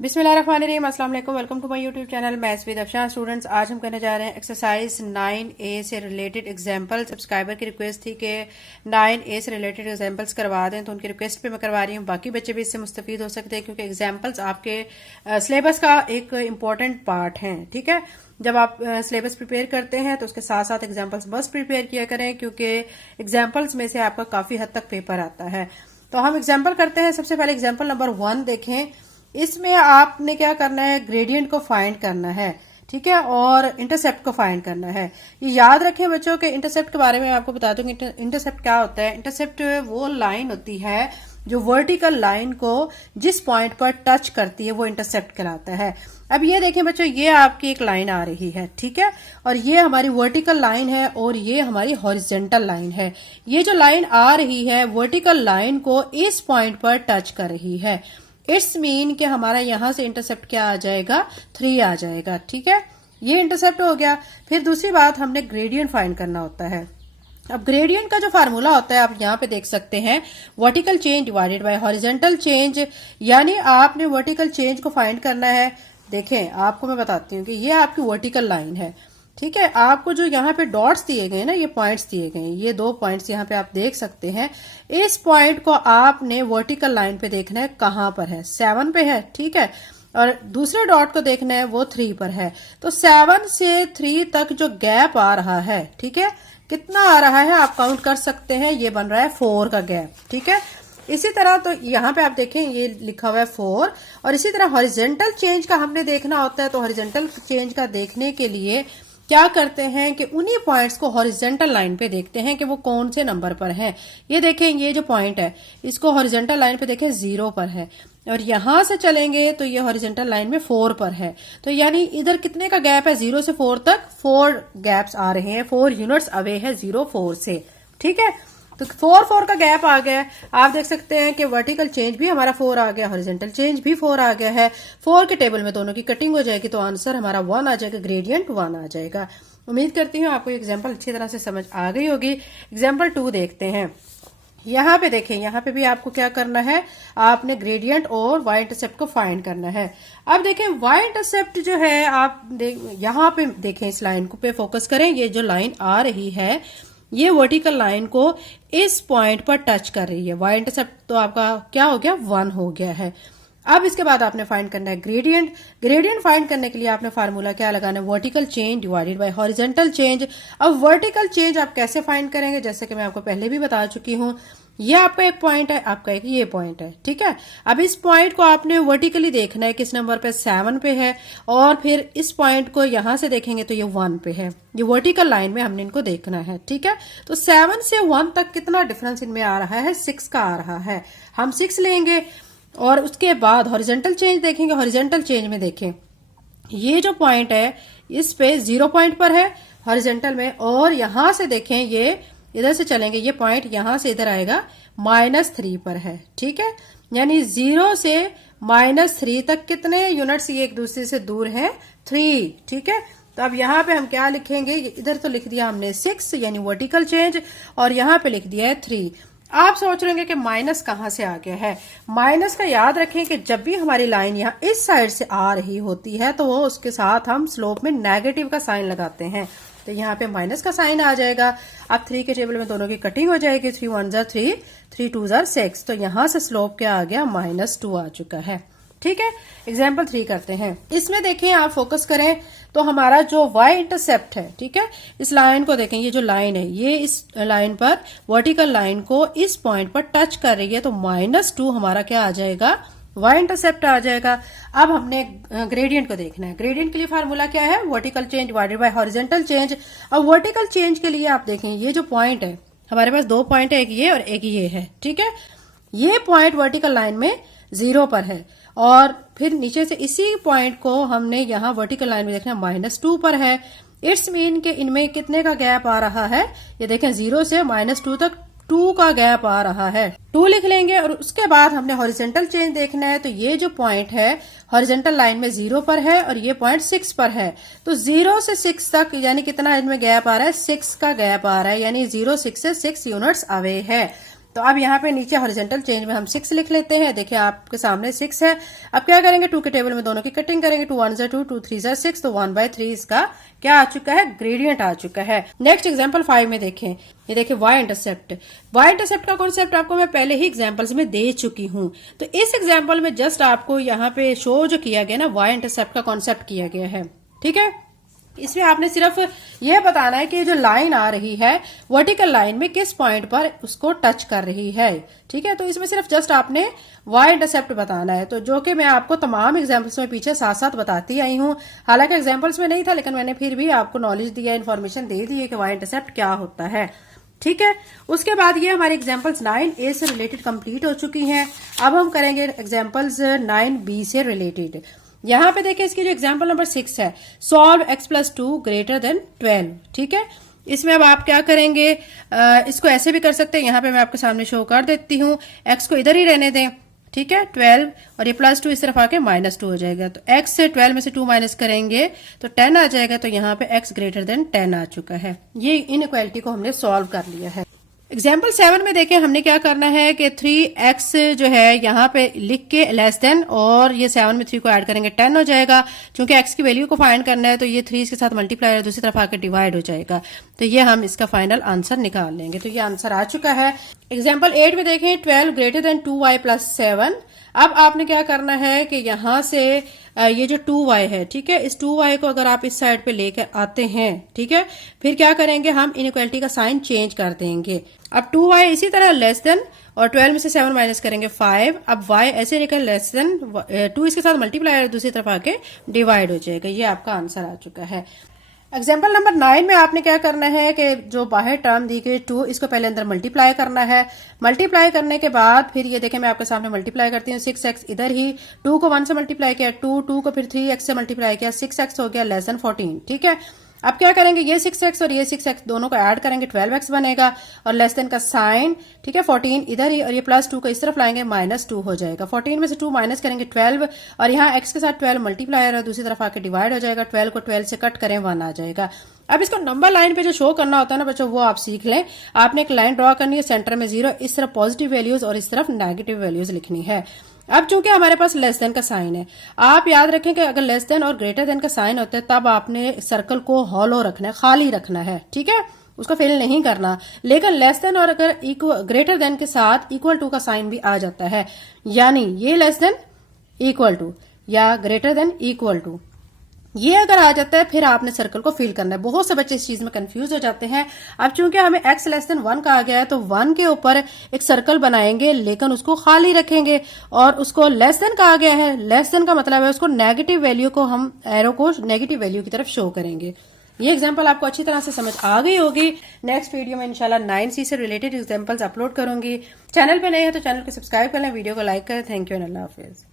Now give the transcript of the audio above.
बिस्मिल्लाहिर्रहमानिर्रहीम, अस्सलाम वालेकुम। Welcome to my YouTube channel maths with Afshan. Students, आज हम करने जा रहे हैं एक्सरसाइज 9A से रिलेटेड एग्जांपल। सब्सक्राइबर की रिक्वेस्ट थी कि 9A से रिलेटेड एग्जांपल्स करवा दें, तो उनकी रिक्वेस्ट पे मैं करवा रही हूँ। बाकी बच्चे भी इससे मुस्तफीद हो सकते हैं क्योंकि एग्जाम्पल्स आपके सिलेबस का एक इम्पॉर्टेंट पार्ट हैं। ठीक है, जब आप सिलेबस प्रिपेयर करते हैं तो उसके साथ साथ एग्जाम्पल्स बस प्रिपेयर किया करें, क्योंकि एग्जाम्पल्स में से आपका काफी हद तक पेपर आता है। तो हम एग्जाम्पल करते हैं। सबसे पहले एग्जाम्पल नंबर 1 देखें। इसमें आपने क्या करना है, ग्रेडियंट को फाइंड करना है। ठीक है, और इंटरसेप्ट को फाइंड करना है। ये याद रखें बच्चों के इंटरसेप्ट के बारे में आपको बता दूं कि इंटरसेप्ट क्या होता है। इंटरसेप्ट वो लाइन होती है जो वर्टिकल लाइन को जिस पॉइंट पर टच करती है वो इंटरसेप्ट कहलाता है। अब ये देखें बच्चों, ये आपकी एक लाइन आ रही है, ठीक है, और ये हमारी वर्टिकल लाइन है और ये हमारी हॉरिजेंटल लाइन है। ये जो लाइन आ रही है वर्टिकल लाइन को इस पॉइंट पर टच कर रही है। इट्स मीन कि हमारा यहां से इंटरसेप्ट क्या आ जाएगा, 3 आ जाएगा। ठीक है, ये इंटरसेप्ट हो गया। फिर दूसरी बात, हमने ग्रेडियंट फाइंड करना होता है। अब ग्रेडियंट का जो फार्मूला होता है आप यहाँ पे देख सकते हैं, vertical change divided by horizontal change. यानी आपने वर्टिकल चेंज को फाइंड करना है। देखें, आपको मैं बताती हूँ कि ये आपकी वर्टिकल लाइन है। ठीक है, आपको जो यहाँ पे डॉट्स दिए गए ना, ये पॉइंट्स दिए गए, ये 2 पॉइंट्स यहाँ पे आप देख सकते हैं। इस पॉइंट को आपने वर्टिकल लाइन पे देखना है, कहाँ पर है, 7 पे है। ठीक है, और दूसरे डॉट को देखना है, वो 3 पर है। तो 7 से 3 तक जो गैप आ रहा है, ठीक है, कितना आ रहा है आप काउंट कर सकते हैं, ये बन रहा है 4 का गैप। ठीक है, इसी तरह तो यहाँ पे आप देखें ये लिखा हुआ है 4। और इसी तरह हॉरिजेंटल चेंज का हमने देखना होता है। तो हॉरिजेंटल चेंज का देखने के लिए क्या करते हैं कि उन्हीं पॉइंट्स को हॉरिजेंटल लाइन पे देखते हैं कि वो कौन से नंबर पर हैं। ये देखें, ये जो पॉइंट है इसको हॉरिजेंटल लाइन पे देखें 0 पर है, और यहां से चलेंगे तो ये हॉरिजेंटल लाइन में 4 पर है। तो यानी इधर कितने का गैप है, 0 से 4 तक 4 गैप्स आ रहे हैं, 4 यूनिट्स अवे है 0 4 से। ठीक है, तो 4 का गैप आ गया है। आप देख सकते हैं कि वर्टिकल चेंज भी हमारा 4 आ गया, हॉरिजेंटल चेंज भी 4 आ गया है। 4 के टेबल में दोनों की कटिंग हो जाएगी तो आंसर हमारा 1 आ जाएगा, ग्रेडियंट 1 आ जाएगा। उम्मीद करती हूँ आपको एग्जाम्पल अच्छी तरह से समझ आ गई होगी। एग्जाम्पल 2 देखते हैं। यहाँ पे देखें, यहाँ पे भी आपको क्या करना है, आपने ग्रेडियंट और वाई इंटरसेप्ट को फाइंड करना है। अब देखें वाई इंटरसेप्ट जो है, आप यहाँ पे देखें, इस लाइन को पे फोकस करें। ये जो लाइन आ रही है ये वर्टिकल लाइन को इस पॉइंट पर टच कर रही है। वाई इंटरसेप्ट तो आपका क्या हो गया, 1 हो गया है। अब इसके बाद आपने फाइंड करना है ग्रेडियंट। ग्रेडियंट फाइंड करने के लिए आपने फार्मूला क्या लगाना है, vertical change divided by horizontal change. अब वर्टिकल चेंज आप कैसे फाइंड करेंगे, जैसे कि मैं आपको पहले भी बता चुकी हूँ। ये आपका एक पॉइंट है, आपका एक ये पॉइंट है। ठीक है, अब इस पॉइंट को आपने वर्टिकली देखना है, किस नंबर पे, 7 पे है। और फिर इस पॉइंट को यहां से देखेंगे तो ये 1 पे है। ये वर्टिकल लाइन में हमने इनको देखना है। ठीक है, तो 7 से 1 तक कितना डिफरेंस इनमें आ रहा है, 6 का आ रहा है। हम 6 लेंगे और उसके बाद हॉरिजेंटल चेंज देखेंगे। हॉरिजेंटल चेंज में देखें, ये जो पॉइंट है इस पे 0 पॉइंट पर है हॉरिजेंटल में, और यहां से देखें ये इधर से चलेंगे, ये पॉइंट यहां से इधर आएगा -3 पर है। ठीक है, यानी 0 से -3 तक कितने यूनिट्स ये एक दूसरे से दूर हैं, 3। ठीक है, तो अब यहाँ पे हम क्या लिखेंगे, इधर तो लिख दिया हमने 6 यानी वर्टिकल चेंज, और यहाँ पे लिख दिया है 3। आप सोच रहे हैं कि माइनस कहाँ से आ गया है। माइनस का याद रखें कि जब भी हमारी लाइन यहाँ इस साइड से आ रही होती है तो वो उसके साथ हम स्लोप में नेगेटिव का साइन लगाते हैं। तो यहाँ पे माइनस का साइन आ जाएगा। अब 3 के टेबल में दोनों की कटिंग हो जाएगी, 3 1 जार 3, 3 2 जार 6। तो यहाँ से स्लोप क्या आ गया, -2 आ चुका है। ठीक है, एग्जाम्पल 3 करते हैं। इसमें देखें, आप फोकस करें तो हमारा जो वाई इंटरसेप्ट है, ठीक है, इस लाइन को देखें, ये जो लाइन है ये इस लाइन पर वर्टिकल लाइन को इस पॉइंट पर टच कर रही है। तो -2 हमारा क्या आ जाएगा, वाई इंटरसेप्ट आ जाएगा। अब हमने ग्रेडियंट को देखना है। ग्रेडियंट के लिए फार्मूला क्या है, vertical change divided by horizontal change. अब वर्टिकल चेंज के लिए आप देखें, ये जो पॉइंट है, हमारे पास 2 पॉइंट है, एक ये और एक ये है। ठीक है, ये पॉइंट वर्टिकल लाइन में 0 पर है, और फिर नीचे से इसी पॉइंट को हमने यहाँ वर्टिकल लाइन में देखना -2 पर है। इट्स मीन के इनमें कितने का गैप आ रहा है, ये देखें 0 से -2 तक 2 का गैप आ रहा है। 2 लिख लेंगे, और उसके बाद हमने हॉरिजेंटल चेंज देखना है। तो ये जो पॉइंट है हॉरिजेंटल लाइन में 0 पर है और ये पॉइंट 6 पर है। तो 0 से 6 तक यानी कितना इनमें गैप आ रहा है, 6 का गैप आ रहा है, यानी 0 6 से 6 यूनिट्स अवे है। तो अब यहाँ पे नीचे हॉरिजॉन्टल चेंज में हम 6 लिख लेते हैं। देखिए आपके सामने 6 है। अब क्या करेंगे, 2 के टेबल में दोनों की कटिंग करेंगे। 2 1 2 2 3 6, तो 1/3 इसका क्या आ चुका है, ग्रेडियंट आ चुका है। नेक्स्ट एग्जांपल 5 में देखें, ये देखिए वाई इंटरसेप्ट। वाई इंटरसेप्ट का कॉन्सेप्ट आपको मैं पहले ही एग्जांपल्स में दे चुकी हूं। तो इस एग्जांपल में जस्ट आपको यहाँ पे शो जो किया गया ना, वाई इंटरसेप्ट का कॉन्सेप्ट किया गया है। ठीक है, इसमें आपने सिर्फ यह बताना है कि जो लाइन आ रही है वर्टिकल लाइन में किस पॉइंट पर उसको टच कर रही है। ठीक है, तो इसमें सिर्फ जस्ट आपने वाई इंटरसेप्ट बताना है, तो जो कि मैं आपको तमाम एग्जांपल्स में पीछे साथ साथ बताती आई हूं। हालांकि एग्जांपल्स में नहीं था, लेकिन मैंने फिर भी आपको नॉलेज दिया, इन्फॉर्मेशन दे दी है कि वाई इंटरसेप्ट क्या होता है। ठीक है, उसके बाद ये हमारे एग्जांपल्स 9A से रिलेटेड कंप्लीट हो चुकी हैं। अब हम करेंगे एग्जांपल्स 9B से रिलेटेड। यहां पे देखिए इसकी जो एग्जांपल नंबर 6 है, सॉल्व x + 2 > 12। ठीक है, इसमें अब आप क्या करेंगे, इसको ऐसे भी कर सकते हैं। यहां पे मैं आपके सामने शो कर देती हूँ। x को इधर ही रहने दें। ठीक है, 12 और ये +2 इस तरफ आके -2 हो जाएगा। तो x से 12 में से 2 माइनस करेंगे तो 10 आ जाएगा। तो यहाँ पे x > 10 आ चुका है। ये इनइक्वालिटी को हमने सॉल्व कर लिया है। एग्जाम्पल 7 में देखें हमने क्या करना है कि 3x जो है यहाँ पे लिख के लेस देन, और ये 7 में 3 को ऐड करेंगे 10 हो जाएगा। क्योंकि x की वैल्यू को फाइंड करना है तो ये 3 इसके साथ मल्टीप्लाई दूसरी तरफ आकर डिवाइड हो जाएगा। तो ये हम इसका फाइनल आंसर निकाल लेंगे। तो ये आंसर आ चुका है। एग्जाम्पल 8 में देखें 12 > 2y + 7। अब आपने क्या करना है कि यहां से ये जो 2y है, ठीक है, इस 2y को अगर आप इस साइड पे लेकर आते हैं, ठीक है, फिर क्या करेंगे, हम इनइक्वालिटी का साइन चेंज कर देंगे। अब 2y इसी तरह लेस देन, और 12 में से 7 माइनस करेंगे 5। अब y ऐसे निकल लेस देन 2 इसके साथ मल्टीप्लाई दूसरी तरफ आके डिवाइड हो जाएगा। ये आपका आंसर आ चुका है। एग्जाम्पल नंबर 9 में आपने क्या करना है कि जो बाहर टर्म दी गई 2, इसको पहले अंदर मल्टीप्लाई करना है। मल्टीप्लाई करने के बाद फिर ये देखें मैं आपके सामने मल्टीप्लाई करती हूँ। 6x इधर ही, 2 को 1 से मल्टीप्लाई किया, 2 को फिर 3x से मल्टीप्लाई किया, 6x हो गया लेस देन 14। ठीक है, अब क्या करेंगे, ये 6x और ये 6x दोनों को ऐड करेंगे, 12x बनेगा, और लेस देन का साइन, ठीक है, 14 इधर ही, और ये +2 को इस तरफ लाएंगे, -2 हो जाएगा। 14 में से 2 माइनस करेंगे 12, और यहाँ x के साथ 12 मल्टीप्लाई है, दूसरी तरफ आके डिवाइड हो जाएगा। 12 को 12 से कट करें, 1 आ जाएगा। अब इसको नंबर लाइन पे जो शो करना होता है ना बच्चों, वो आप सीख लें। आपने एक लाइन ड्रॉ करनी है, सेंटर में 0, इस तरफ पॉजिटिव वैल्यूज और इस तरफ नेगेटिव वैल्यूज लिखनी है। अब चूंकि हमारे पास लेस देन का साइन है, आप याद रखें कि अगर लेस देन और ग्रेटर देन का साइन होता है तब आपने सर्कल को हॉलो रखना है, खाली रखना है। ठीक है, उसको फिल नहीं करना। लेकिन लेस देन और अगर ग्रेटर देन के साथ =2 का साइन भी आ जाता है, यानी ये लेस देन =2 या ग्रेटर देन =2, ये अगर आ जाता है फिर आपने सर्कल को फिल करना है। बहुत से बच्चे इस चीज में कंफ्यूज हो जाते हैं। अब चूंकि हमें x < 1 का आ गया है तो 1 के ऊपर एक सर्कल बनाएंगे, लेकिन उसको खाली रखेंगे, और उसको लेस देन का आ गया है, लेस देन का मतलब है उसको नेगेटिव वैल्यू को हम एरो को नेगेटिव वैल्यू की तरफ शो करेंगे। ये एग्जाम्पल आपको अच्छी तरह से समझ आ गई होगी। नेक्स्ट वीडियो में इंशाल्लाह 9C से रिलेटेड एग्जाम्पल्स अपलोड करूंगी। चैनल पे नए हैं तो चैनल को सब्सक्राइब कर लें, वीडियो को लाइक करें। Thank you and Allah Hafiz.